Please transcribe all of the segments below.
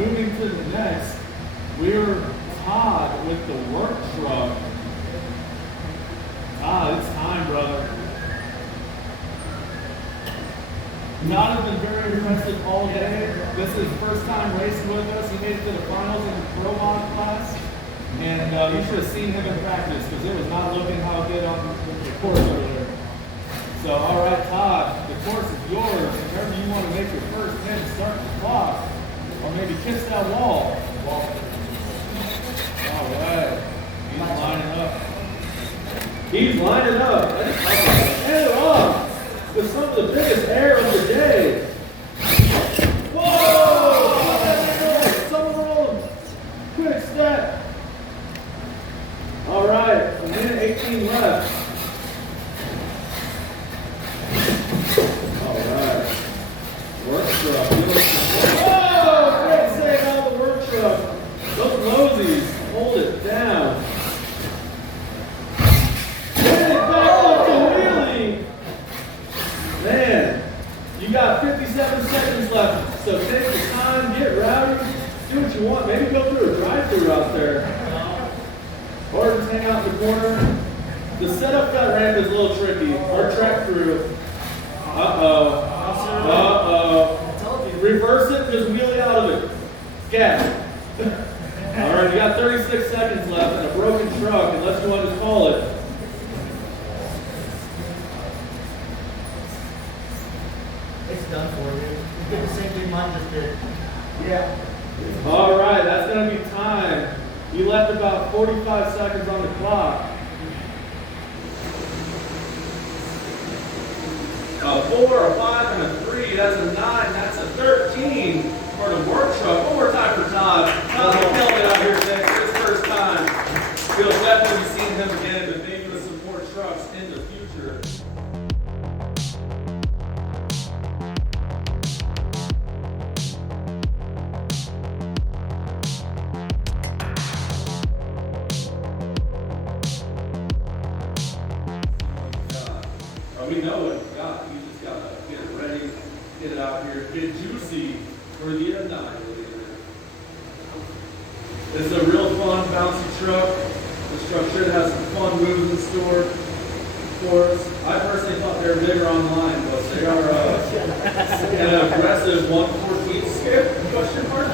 moving to the next, we're Todd with the work truck. Todd, it's time, brother. Todd has been very impressive all day. This is his first time racing with us. He made it to the finals in the Pro Mod class. And you should have seen him in practice because it was not looking how good on the course over there. So, all right, Todd, the course is yours. Whenever you want to make your first hit, start the clock. Or maybe kiss that wall. All right. He's lining up. He's lining up. Head off with some of the biggest air of the day. Whoa! Someone roll him. Quick step. All right, a minute 18 left. All right. Work truck. Oh, great save out of the work truck. Those Mosies, hold it down. Get it back up to wheelie. Man, you got 57 seconds left. So take your time, get rowdy, do what you want. Maybe go through a drive-thru out there. Or just hang out in the corner. The setup cut ramp is a little tricky. Or track through. Uh-oh. Reverse it, just wheelie out of it. Gas. All right, you got 36 seconds left and a broken truck, unless you want to call it. It's done for you. You did the same thing mine just did. Yeah. All right, that's going to be time. You left about 45 seconds on the clock. A 4, a 5, and a 3. That's a 9. That's a 13 for the work truck. One more time for Todd. Todd killed it out here today. It's his first time. We'll definitely be seeing him again, but maybe with some more trucks in the future. We know it. God, you just gotta get it ready, get it out here, get juicy for the annihilator. This is a real fun, bouncy truck. This truck should have some fun moves in store for us. I personally thought they were bigger online, but they are an aggressive 1/14 skip, question mark?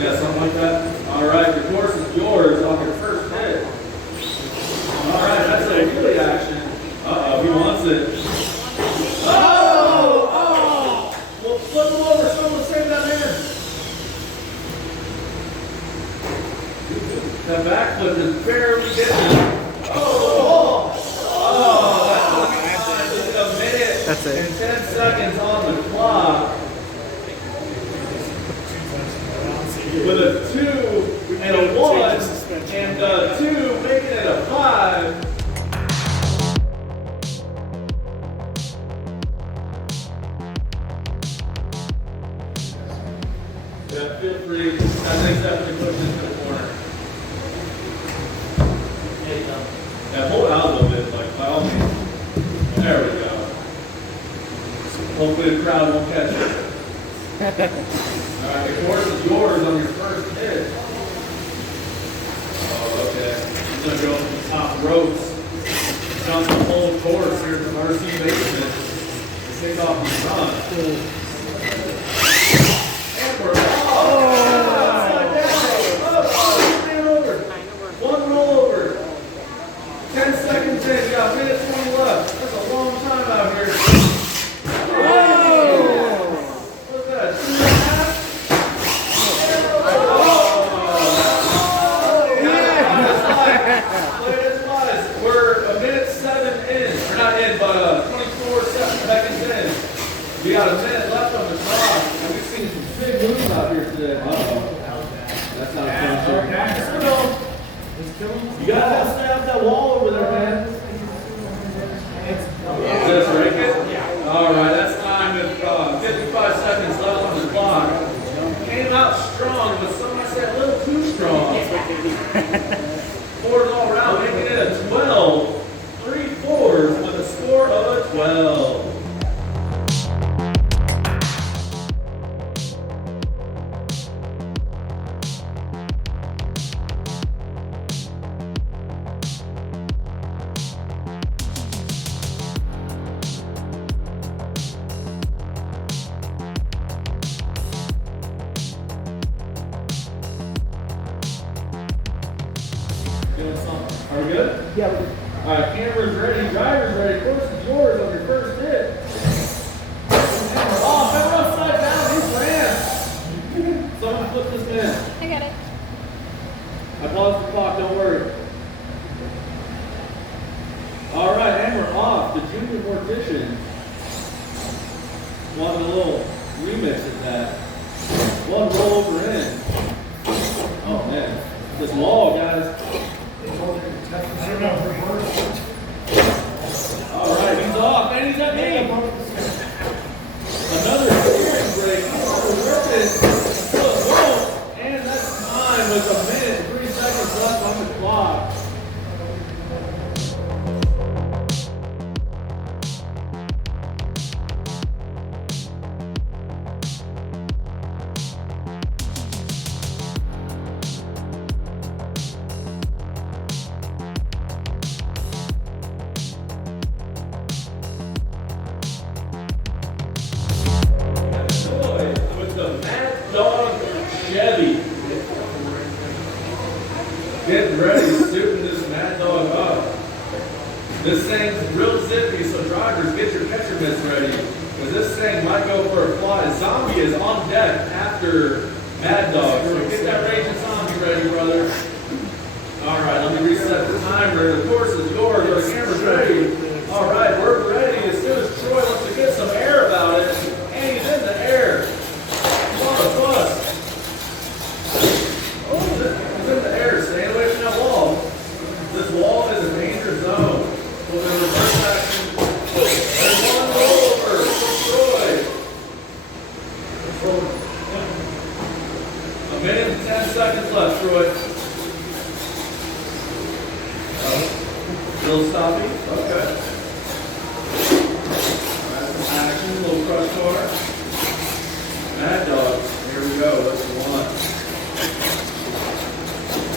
Yeah, something like that. All right, the course is yours on your first hit. All right, that's a wheelie action. Uh-oh, he wants it. Oh! Oh! Well, flip him over. Someone save that man. That backflip is barely getting it. Oh! Oh! That's a minute and 10 seconds on the clock. With a 2 and a 1 and a 2 making it a 5. Yeah, feel free. I think definitely push into the corner. There you go. Yeah, hold out a little bit, like by all means. There we go. Hopefully the crowd won't catch it. Alright, the course is yours on your first hit. Oh, okay. He's gonna go up the top ropes. Jump the whole course here at the RC basement. Take off the front. One rollover. 10 seconds in. You got a minute 20 left. That's a long time out here. Whoa! What's that? 2.5? Oh! We're a minute 7 in. We're not in, but 24 seconds in. We got a minute left on the clock. And we've seen some big moves out here today. Uh-oh. That's not fun. You gotta stay off that wall over there, man. Just break it? Yeah. Alright, that's time with 55 seconds left on the clock. Came out strong, but some might say a little too strong. Fours all around, making it a 12. 3 fours with a score of a 12. Yeah. All right, camera's ready, driver's ready, course is yours on your first hit. Oh, never upside down, he ran. Someone flip this in. I got it. I paused the clock, don't worry. All right, and we're off. The junior mortician. Wanting a little remix of that. One rollover in. Oh man, this wall, guys. All right, he's off, and he's at me. Another steering brake. Whoa, and that's time with a minute, 3 seconds left on the clock. Getting ready, suiting this Mad Dog up. This thing's real zippy, so drivers, get your catcher mitts ready. Because this thing might go for a fly. Zombie is on deck after Mad Dog. So get that raging zombie ready, brother. All right, let me reset the timer. The course is yours. The camera's ready. All right, we're ready. As soon as Troy wants to get some air about it, and he's in the air. What a bust. He's in the air. Stay away from that wall. This wall is a danger zone. We'll do reverse action. There's one rollover. Troy. A minute and 10 seconds left, Troy. Little stopping. Okay. Action, little crush car. Mad Dog. Here we go. That's the one.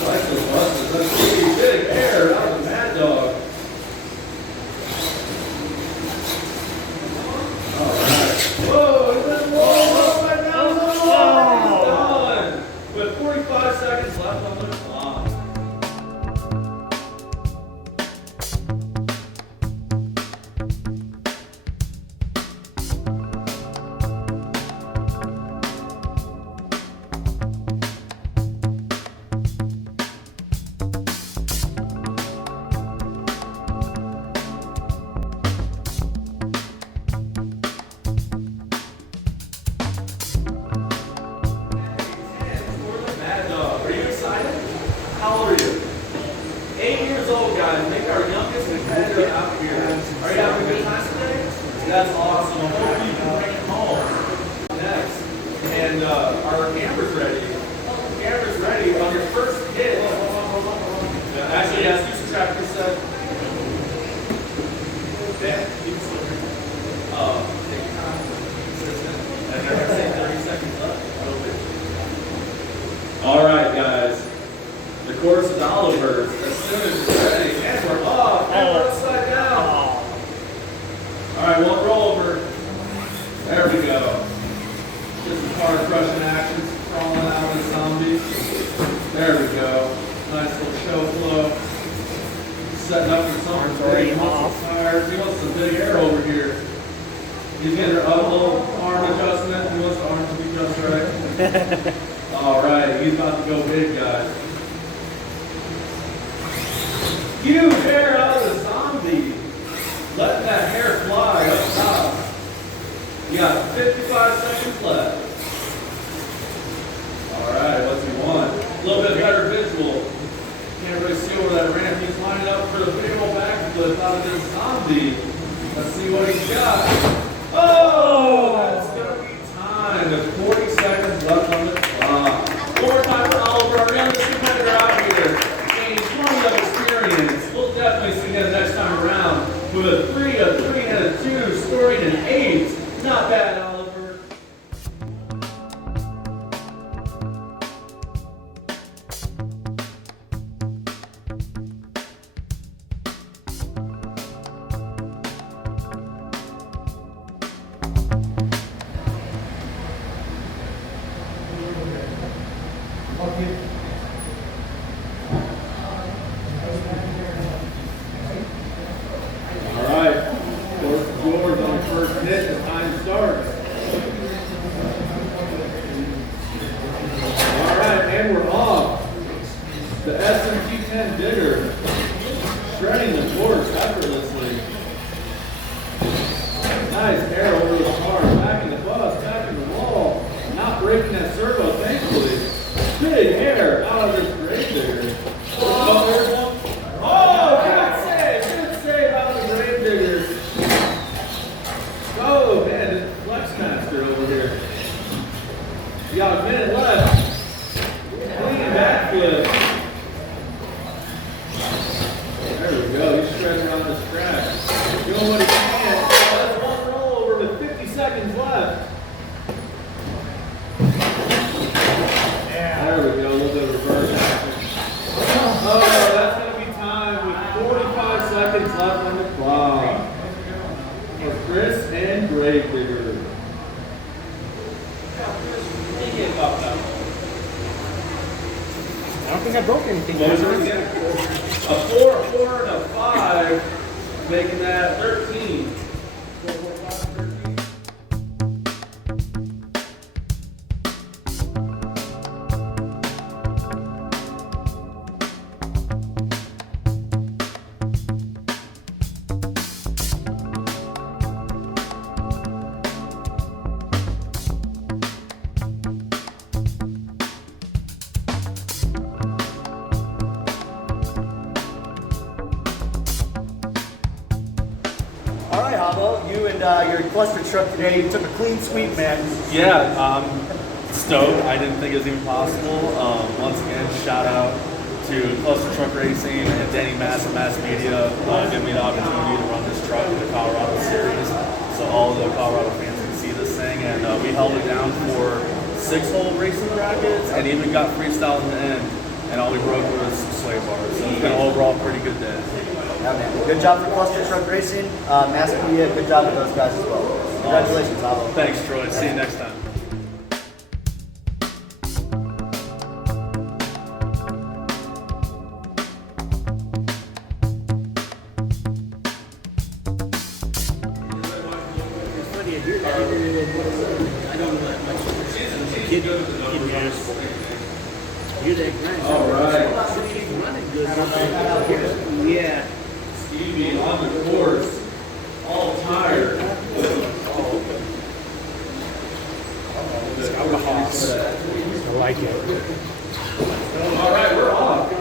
I like those buses. Let's see. Big air out of the Mad Dog. All right. Whoa! Is that wall upside down? He's done. With 45 seconds left on the clock. How old are you? 8 years old, guys. Make our youngest competitor out here. Are you having a good time today? That's awesome. I hope you can bring it home. Next. And our camera's ready. Camera's ready on your first hit. Actually, yes, do some traffic set. Dan, keep it slippery. Take your time. Consistent. And I say 30 seconds left. All right, guys. The course is Oliver's. As soon as it's ready, and we're off, and we're upside down. All right, one rollover. There we go. Just some car crushing actions, crawling out with zombies. There we go. Nice little show flow. Setting up for something big. He wants some tires. He wants some big air over here. He's getting a little arm adjustment. He wants the arm to be just right. All right, he's about to go big, guys. Huge hair out of the zombie. Letting that hair fly up top. You got 55 seconds left. All right, what's he want? A little bit better visual. Can't really see over that ramp. He's lining up for the big old backflip out of this zombie. Let's see what he's got. Oh, that's gonna be time. With 40 seconds left on the clock. One more time for Oliver, our youngest competitor out here. Gaining 20 of experience. We'll definitely see him next time around with a 3, a 3, and a 2, scoring an 8. Not bad, Oliver. 10 digger. Shredding the boards effortlessly. Nice air over the car, back in the bus, back in the wall. Not breaking that servo, thankfully. Big air out of this grave digger. Oh, good save out of the grave digger. Oh man, this flex master over here. You got a minute left. Clean backflip. There we go. He's shredding around this track. Doing what he can. Oh, that's one rollover with 50 seconds left. There we go. A little bit of reverse action. Oh, that's going to be time with 45 seconds left on the clock. For Chris and Gravedigger. I don't think I broke anything. A 4, 4, and a 5, making that 13. All right, Habo, you and your cluster truck today, you took a clean sweep, man. Yeah, stoked. I didn't think it was even possible. Once again, shout out to Cluster Truck Racing and Danny Mass and Mass Media giving me the opportunity to run this truck in the Colorado Series, so all the Colorado fans can see this thing. And we held it down for 6-hole racing brackets and even got freestyle in the end. And all we broke was some sway bars. So it's been an overall pretty good day. Yeah, man. Good job for Cluster Truck Racing. Mass Media, good job with those guys as well. Congratulations, Habo. Thanks, Troy. See you next time. All right. Yeah. Stevie on the course. All tired. I like it. All right, we're off.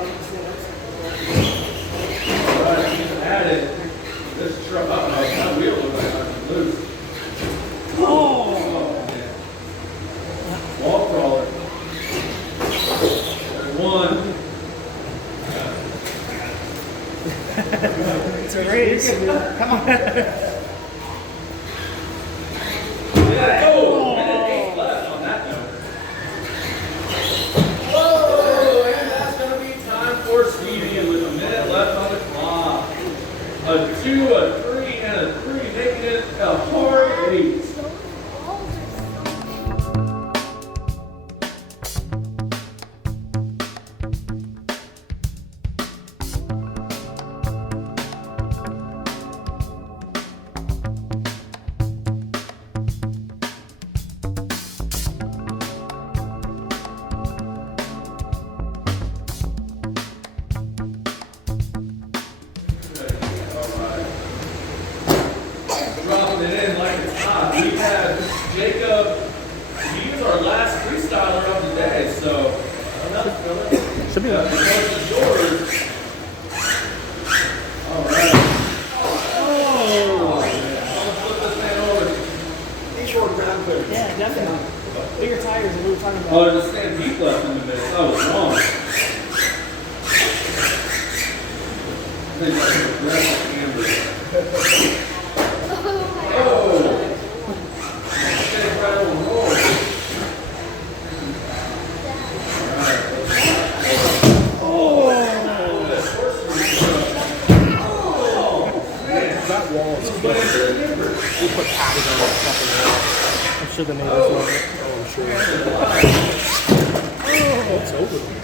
All right, he's added this truck up. No, that wheel looks like I'm loose. Oh, man. Wall crawler. There's one. It's a race. Come on. Yeah, oh, minute 8 left on that note. Whoa, and that's going to be time for Stevie with a minute left on the clock. A 2, a 3, and a 3, making it a hard 8. Dropping it in like it's hot. We had Jacob, he was our last freestyler of the day, so Should be. it's yours. All right. Oh, man. Flip this man over. Be short ground clearance. Yeah, definitely. Bigger tires than we were talking about. Oh, there's a stampede left in the mix. I was wrong. I think that's a aggressive camber. Oh! Stay right over roll. Alright. Oh! That wall is Put it into the camber. we put padding on that fucking wall. I'm sure the neighbors love it. Oh, I'm sure. Oh, it's over there.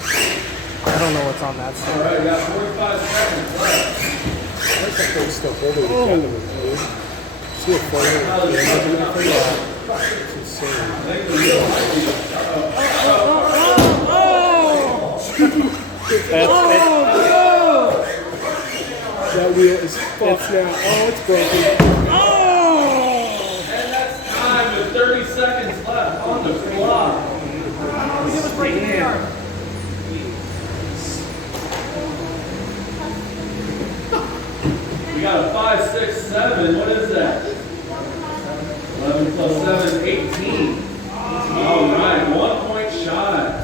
I don't know what's on that side. Alright, we got 45 seconds left. I like that thing still holding together with dude. See it floating with the and everything? Yeah. It's insane. I think the wheel might be. That's It's now. Oh, it's broken. Oh! And that's time with 30 seconds left on the clock. He was breaking the arm. We got a 5, 6, 7. What is that? 11 plus 7, 18. All right, 1 point shy.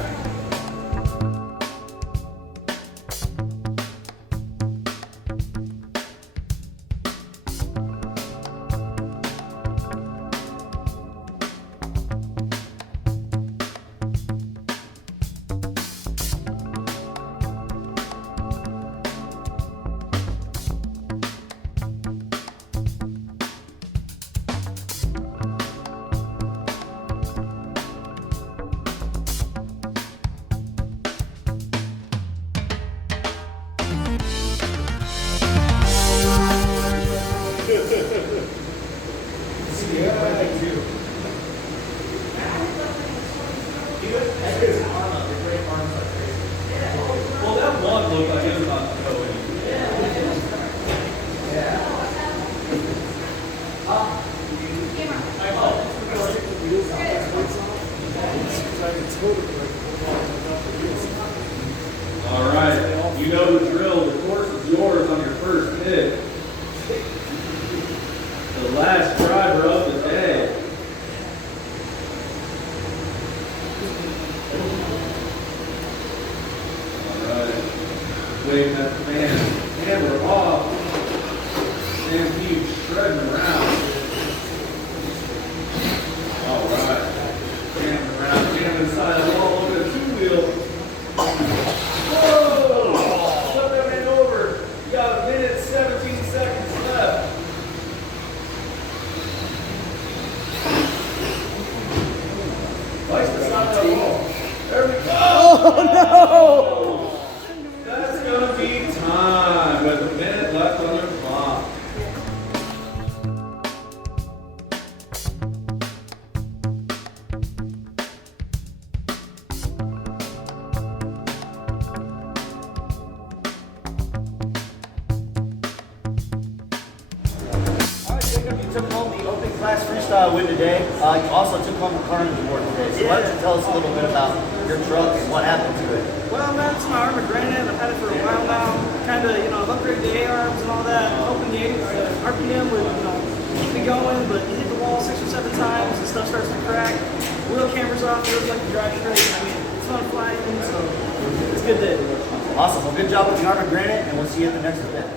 Well, that one looked like it was about to go in. All right, you know the drill. The course is yours on your first hit. The last driver of the day. All right, waving at the fan. Hammer off. Stampede shredding around. All right, jamming around, jamming inside the wall. Look at the two-wheel. Whoa! Flip that man over. You got a minute, 17 seconds left. Likes the side of the wall. There we go. Oh no! That's gonna be time with a minute left on your clock. Alright, Jacob, you took home the open class freestyle win today. You also took home the Carnage Award today. So why don't you tell us a little bit about your truck and what happened to it? Well, man, it's my armor granite. I've had it for a while now. Kind of, I've upgraded the A-arms and all that. Hoping the RPM would, keep me going, but you hit the wall 6 or 7 times and stuff starts to crack. Wheel camera's off, feels like you drive straight. I mean, it's fun flying, so it's a good day. Awesome. Well, good job with the armor granite, and we'll see you at the next event.